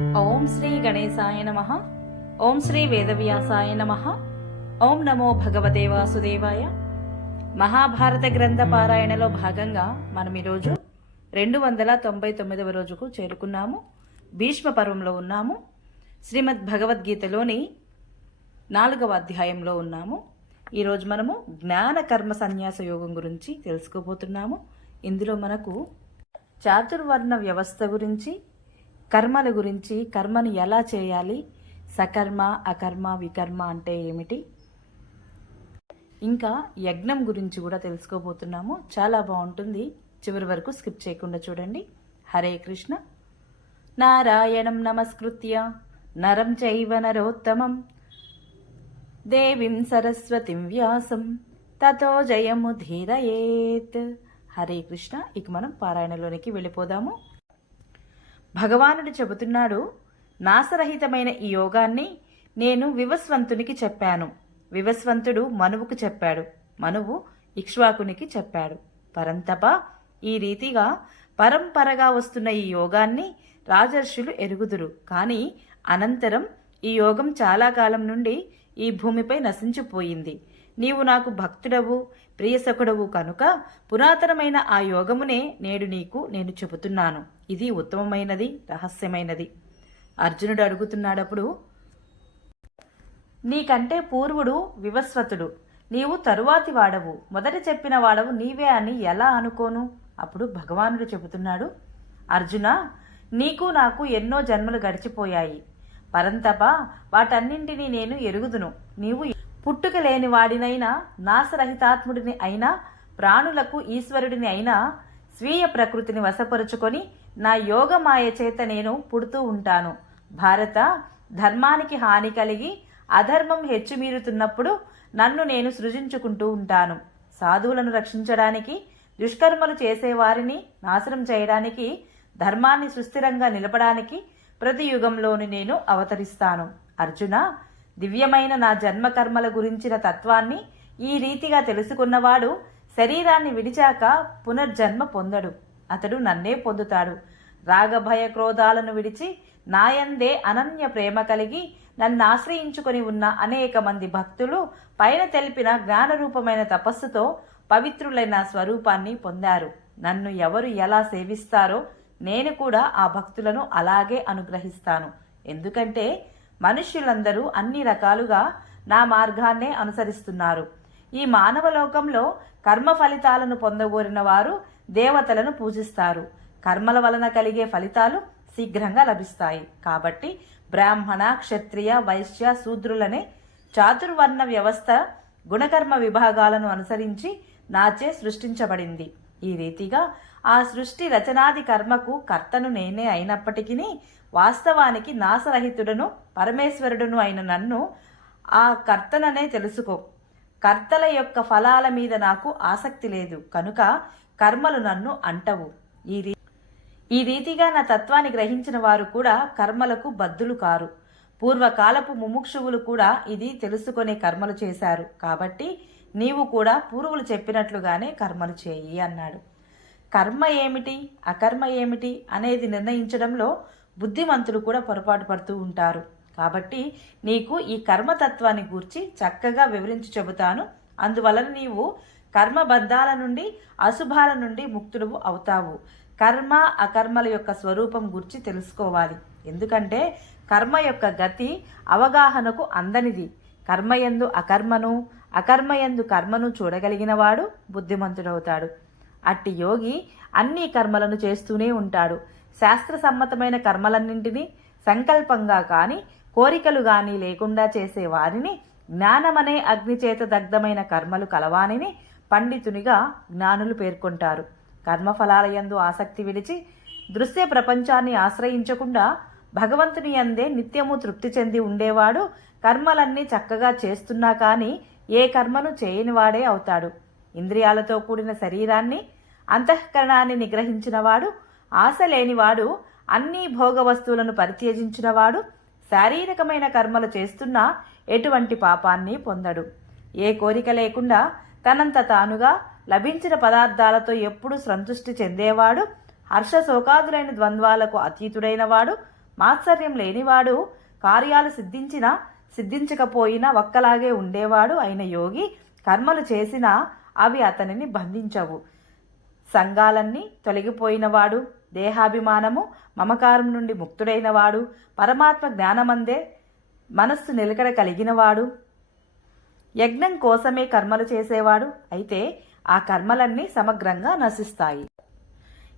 ఓం శ్రీ గణేశాయ నమ. ఓం శ్రీ వేదవ్యాసాయ నమ. ఓం నమో భగవతే వాసుదేవాయ. మహాభారత గ్రంథ పారాయణలో భాగంగా మనం ఈరోజు రెండు వందల తొంభై తొమ్మిదవ రోజుకు చేరుకున్నాము. భీష్మ పర్వంలో ఉన్నాము. శ్రీమద్ భగవద్గీతలోని నాలుగవ అధ్యాయంలో ఉన్నాము. ఈరోజు మనము జ్ఞాన కర్మ సన్యాస యోగం గురించి తెలుసుకోబోతున్నాము. ఇందులో మనకు చాతుర్వర్ణ వ్యవస్థ గురించి కర్మల గురించి కర్మను ఎలా చేయాలి? సకర్మ అకర్మ వికర్మ అంటే ఏమిటి? ఇంకా యజ్ఞం గురించి కూడా తెలుసుకోబోతున్నాము. చాలా బాగుంటుంది. చివరి వరకు స్కిప్ చేయకుండా చూడండి. హరే కృష్ణ. నారాయణం నమస్కృత్య. నరం చైవ నరోత్తమం. దేవీం సరస్వతిం వ్యాసం. తతో జయము ధీరయేత్. హరే కృష్ణ. ఇక మనం పారాయణలోనికి వెళ్ళిపోదాము. భగవానుడు చెబుతున్నాడు నాసరహితమైన ఈ యోగాన్ని నేను వివస్వంతునికి చెప్పాను. వివస్వంతుడు మనువుకు చెప్పాడు. మనువు ఇక్ష్వాకునికి చెప్పాడు. పరంతప ఈ రీతిగా పరంపరగా వస్తున్న ఈ యోగాన్ని రాజర్షులు ఎరుగుదురు. కానీ అనంతరం ఈ యోగం చాలా కాలం నుండి ఈ భూమిపై నశించిపోయింది. నీవు నాకు భక్తుడవు ప్రియసకుడవు కనుక పురాతనమైన ఆ యోగమునే నేడు నీకు నేను చెబుతున్నాను. ఇది ఉత్తమమైనది రహస్యమైనది. అర్జునుడు అడుగుతున్నాడప్పుడు నీకంటే పూర్వుడు వివస్వతుడు. నీవు తరువాతి వాడవు. మొదట చెప్పిన వాడవు నీవే అని ఎలా అనుకోను? అప్పుడు భగవానుడు చెబుతున్నాడు అర్జున నీకు నాకు ఎన్నో జన్మలు గడిచిపోయాయి. పరంతప వాటన్నింటినీ నేను ఎరుగుదును. నీవు పుట్టుక లేని వాడినైనా నాశరహితాత్ముడిని అయినా ప్రాణులకు ఈశ్వరుడిని అయినా స్వీయ ప్రకృతిని వశపరుచుకొని నా యోగ మాయ చేత నేను పుడుతూ ఉంటాను. భారత ధర్మానికి హాని కలిగి అధర్మం హెచ్చుమీరుతున్నప్పుడు నన్ను నేను సృజించుకుంటూ ఉంటాను. సాధువులను రక్షించడానికి దుష్కర్మలు చేసేవారిని నాశనం చేయడానికి ధర్మాన్ని సుస్థిరంగా నిలపడానికి ప్రతి యుగంలోని నేను అవతరిస్తాను. అర్జున దివ్యమైన నా జన్మకర్మల గురించిన తత్వాన్ని ఈ రీతిగా తెలుసుకున్నవాడు శరీరాన్ని విడిచాక పునర్జన్మ పొందడు. అతడు నన్నే పొందుతాడు. రాగభయ క్రోధాలను విడిచి నాయందే అనన్య ప్రేమ కలిగి నన్ను ఆశ్రయించుకొని ఉన్న అనేక మంది భక్తులు పైన తెలిపిన జ్ఞానరూపమైన తపస్సుతో పవిత్రులైన స్వరూపాన్ని పొందారు. నన్ను ఎవరు ఎలా సేవిస్తారో నేను కూడా ఆ భక్తులను అలాగే అనుగ్రహిస్తాను. ఎందుకంటే మనుష్యులందరూ అన్ని రకాలుగా నా మార్గాన్నే అనుసరిస్తున్నారు. ఈ మానవ లోకంలో కర్మ ఫలితాలను పొందగోరిన వారు దేవతలను పూజిస్తారు. కర్మల వలన కలిగే ఫలితాలు శీఘ్రంగా లభిస్తాయి. కాబట్టి బ్రాహ్మణ క్షత్రియ వైశ్య శూద్రులనే చాతుర్వర్ణ వ్యవస్థ గుణకర్మ విభాగాలను అనుసరించి నాచే సృష్టించబడింది. ఈ రీతిగా ఆ సృష్టి రచనాది కర్మకు కర్తను నేనే అయినప్పటికీ వాస్తవానికి నాసరహితుడను పరమేశ్వరుడును అయిన నన్ను ఆ కర్తననే తెలుసుకో. కర్తల యొక్క ఫలాల మీద నాకు ఆసక్తి లేదు కనుక కర్మలు నన్ను అంటవు. ఈ రీ ఈ రీతిగా నా తత్వాన్ని గ్రహించిన వారు కూడా కర్మలకు బద్దులు కారు. పూర్వకాలపు ముముక్షువులు కూడా ఇది తెలుసుకునే కర్మలు చేశారు. కాబట్టి నీవు కూడా పూర్వులు చెప్పినట్లుగానే కర్మలు చేయి అన్నాడు. కర్మ ఏమిటి అకర్మ ఏమిటి అనేది నిర్ణయించడంలో బుద్ధిమంతులు కూడా పొరపాటు పడుతూ ఉంటారు. కాబట్టి నీకు ఈ కర్మతత్వాన్ని గూర్చి చక్కగా వివరించి చెబుతాను. అందువలన నీవు కర్మబద్ధాల నుండి అశుభాల నుండి ముక్తుడు అవుతావు. కర్మ అకర్మల యొక్క స్వరూపం గురించి తెలుసుకోవాలి. ఎందుకంటే కర్మ యొక్క గతి అవగాహనకు అందనిది. కర్మయందు అకర్మను అకర్మయందు కర్మను చూడగలిగినవాడు బుద్ధిమంతుడవుతాడు. అట్టి యోగి అన్ని కర్మలను చేస్తూనే ఉంటాడు. శాస్త్ర సమ్మతమైన కర్మలన్నింటినీ సంకల్పంగా కానీ కోరికలు కానీ లేకుండా చేసే వారిని జ్ఞానమనే అగ్నిచేత దగ్ధమైన కర్మలు కలవానిని పండితునిగా జ్ఞానులు పేర్కొంటారు. కర్మఫలాలయందు ఆసక్తి విడిచి దృశ్య ప్రపంచాన్ని ఆశ్రయించకుండా భగవంతుని అందే నిత్యము తృప్తి చెంది ఉండేవాడు కర్మలన్నీ చక్కగా చేస్తున్నా కానీ ఏ కర్మను చేయనివాడే అవుతాడు. ఇంద్రియాలతో కూడిన శరీరాన్ని అంతఃకరణాన్ని నిగ్రహించినవాడు ఆశ లేనివాడు అన్ని భోగ వస్తువులను పరిత్యజించినవాడు శారీరకమైన కర్మలు చేస్తున్నా ఎటువంటి పాపాన్ని పొందడు. ఏ కోరిక లేకుండా తనంత తానుగా లభించిన పదార్థాలతో ఎప్పుడు సంతృష్టి చెందేవాడు హర్ష శోకాదులైన ద్వంద్వాలకు అతీతుడైనవాడు మాత్సర్యం లేనివాడు కార్యాలు సిద్ధించినా సిద్ధించకపోయినా ఒక్కలాగే ఉండేవాడు అయిన యోగి కర్మలు చేసినా అవి అతనిని బంధించవు. సంఘాలన్నీ తొలగిపోయినవాడు దేహాభిమానము మమకారం నుండి ముక్తుడైనవాడు పరమాత్మ జ్ఞానమందే మనస్సు నిలకడ కలిగినవాడు. యజ్ఞం కోసమే కర్మలు చేసేవాడు అయితే ఆ కర్మలన్నీ సమగ్రంగా నశిస్తాయి.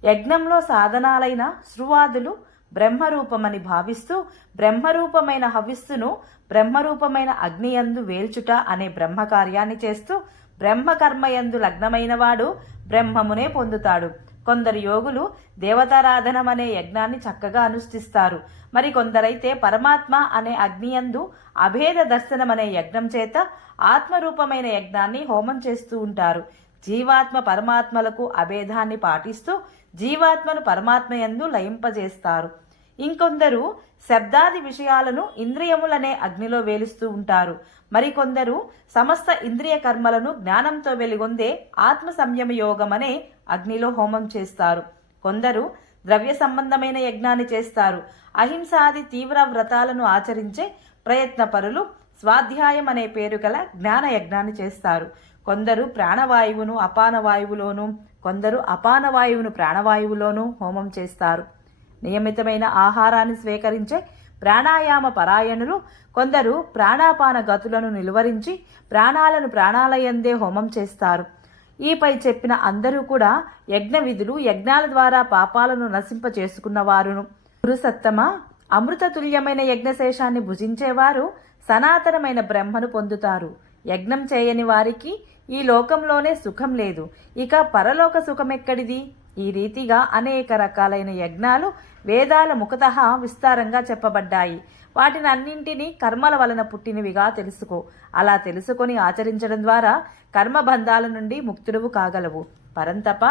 యజ్ఞంలో సాధనాలైన శృవాదులు బ్రహ్మరూపమని భావిస్తూ బ్రహ్మరూపమైన హవిస్సును బ్రహ్మరూపమైన అగ్నియందు వేల్చుట అనే బ్రహ్మకార్యాన్ని చేస్తూ బ్రహ్మకర్మయందు లగ్నమైనవాడు బ్రహ్మమునే పొందుతాడు. కొందరు యోగులు దేవతారాధనం అనే యజ్ఞాన్ని చక్కగా అనుష్ఠిస్తారు. మరి కొందరైతే పరమాత్మ అనే అగ్నియందు అభేద దర్శనం అనే యజ్ఞం చేత ఆత్మరూపమైన యజ్ఞాన్ని హోమం చేస్తూ ఉంటారు. జీవాత్మ పరమాత్మలకు అభేదాన్ని పాటిస్తూ జీవాత్మను పరమాత్మయందు లయింపజేస్తారు. ఇంకొందరు శబ్దాది విషయాలను ఇంద్రియములనే అగ్నిలో వేలుస్తూ ఉంటారు. మరికొందరు సమస్త ఇంద్రియ కర్మలను జ్ఞానంతో వెలుగొందే ఆత్మ సంయమ యోగమనే అగ్నిలో హోమం చేస్తారు. కొందరు ద్రవ్య సంబంధమైన యజ్ఞాన్ని చేస్తారు. అహింసాది తీవ్ర వ్రతాలను ఆచరించే ప్రయత్నపరులు స్వాధ్యాయం అనే పేరు గల జ్ఞాన యజ్ఞాన్ని చేస్తారు. కొందరు ప్రాణవాయువును అపానవాయువులోను కొందరు అపానవాయువును ప్రాణవాయువులోనూ హోమం చేస్తారు. నియమితమైన ఆహారాన్ని స్వీకరించే ప్రాణాయామ పరాయణులు కొందరు ప్రాణాపాన గతులను నిలువరించి ప్రాణాలను ప్రాణాలయందే హోమం చేస్తారు. ఈపై చెప్పిన అందరూ కూడా యజ్ఞ విధులు యజ్ఞాల ద్వారా పాపాలను నశింప చేసుకున్నవారును గురుసత్తమ అమృతతుల్యమైన యజ్ఞశేషాన్ని భుజించేవారు సనాతనమైన బ్రహ్మను పొందుతారు. యజ్ఞం చేయని వారికి ఈ లోకంలోనే సుఖం లేదు. ఇక పరలోక సుఖమెక్కడిది? ఈ రీతిగా అనేక రకాలైన యజ్ఞాలు వేదాల ముఖత విస్తారంగా చెప్పబడ్డాయి. వాటిని అన్నింటినీ కర్మల వలన పుట్టినవిగా తెలుసుకో. అలా తెలుసుకొని ఆచరించడం ద్వారా కర్మబంధాల నుండి ముక్తుడువు కాగలవు. పరంతప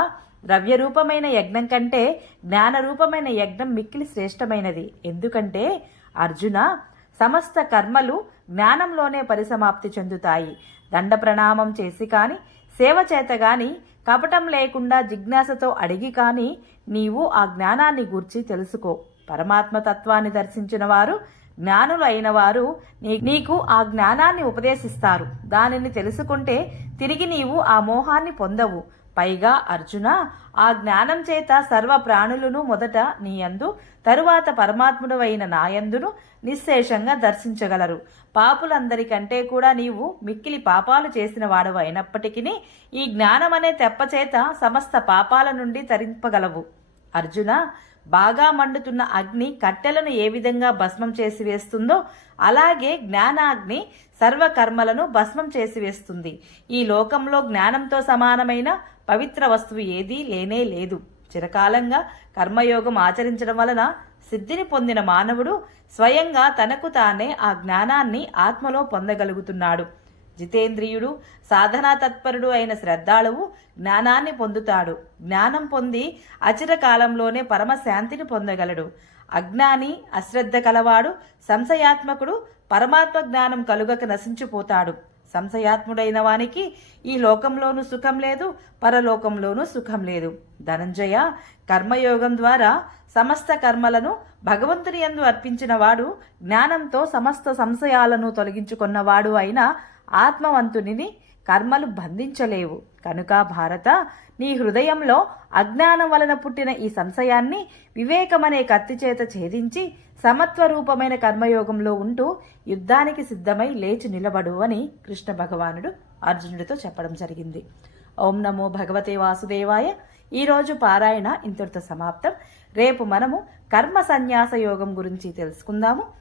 ద్రవ్యరూపమైన యజ్ఞం కంటే జ్ఞానరూపమైన యజ్ఞం మిక్కిలి శ్రేష్టమైనది. ఎందుకంటే అర్జున సమస్త కర్మలు జ్ఞానంలోనే పరిసమాప్తి చెందుతాయి. దండ ప్రణామం చేసి కాని సేవ చేత గాని కపటం లేకుండా జిజ్ఞాసతో అడిగి కాని నీవు ఆ జ్ఞానాన్ని గూర్చి తెలుసుకో. పరమాత్మ తత్వాన్ని దర్శించిన వారు జ్ఞానులు అయిన వారు నీ- నీకు ఆ జ్ఞానాన్ని ఉపదేశిస్తారు. దానిని తెలుసుకుంటే తిరిగి నీవు ఆ మోహాన్ని పొందవు. పైగా అర్జున ఆ జ్ఞానం చేత సర్వ ప్రాణులను మొదట నీయందు తరువాత పరమాత్ముడు అయిన నాయందును నిశ్శేషంగా దర్శించగలరు. పాపులందరికంటే కూడా నీవు మిక్కిలి పాపాలు చేసిన వాడవు అయినప్పటికీ ఈ జ్ఞానం అనే తెప్పచేత సమస్త పాపాల నుండి తరింపగలవు. అర్జున బాగా మండుతున్న అగ్ని కట్టెలను ఏ విధంగా భస్మం చేసి వేస్తుందో అలాగే జ్ఞానాగ్ని సర్వకర్మలను భస్మం చేసి వేస్తుంది. ఈ లోకంలో జ్ఞానంతో సమానమైన పవిత్ర వస్తువు ఏదీ లేనే లేదు. చిరకాలంగా కర్మయోగం ఆచరించడం వలన సిద్ధిని పొందిన మానవుడు స్వయంగా తనకు తానే ఆ జ్ఞానాన్ని ఆత్మలో పొందగలుగుతున్నాడు. జితేంద్రియుడు సాధనా తత్పరుడు అయిన శ్రద్ధాళువు జ్ఞానాన్ని పొందుతాడు. జ్ఞానం పొంది అచిర కాలంలోనే పరమశాంతిని పొందగలడు. అజ్ఞాని అశ్రద్ధ కలవాడు సంశయాత్మకుడు పరమాత్మ జ్ఞానం కలుగక నశించిపోతాడు. సంశయాత్ముడైన వానికి ఈ లోకంలోనూ సుఖం లేదు పరలోకంలోనూ సుఖం లేదు. ధనంజయ కర్మయోగం ద్వారా సమస్త కర్మలను భగవంతుని యందు అర్పించిన వాడు జ్ఞానంతో సమస్త సంశయాలను తొలగించుకున్నవాడు అయిన ఆత్మవంతునిని కర్మలు బంధించలేవు. కనుక భారత నీ హృదయంలో అజ్ఞానం వలన పుట్టిన ఈ సంశయాన్ని వివేకమనే కత్తి చేత ఛేదించి సమత్వ రూపమైన కర్మయోగంలో ఉంటూ యుద్ధానికి సిద్ధమై లేచి నిలబడు అని కృష్ణ భగవానుడు అర్జునుడితో చెప్పడం జరిగింది. ఓం నమో భగవతే వాసుదేవాయ. ఈరోజు పారాయణ ఇంతటితో సమాప్తం. రేపు మనము కర్మ సన్యాస యోగం గురించి తెలుసుకుందాము.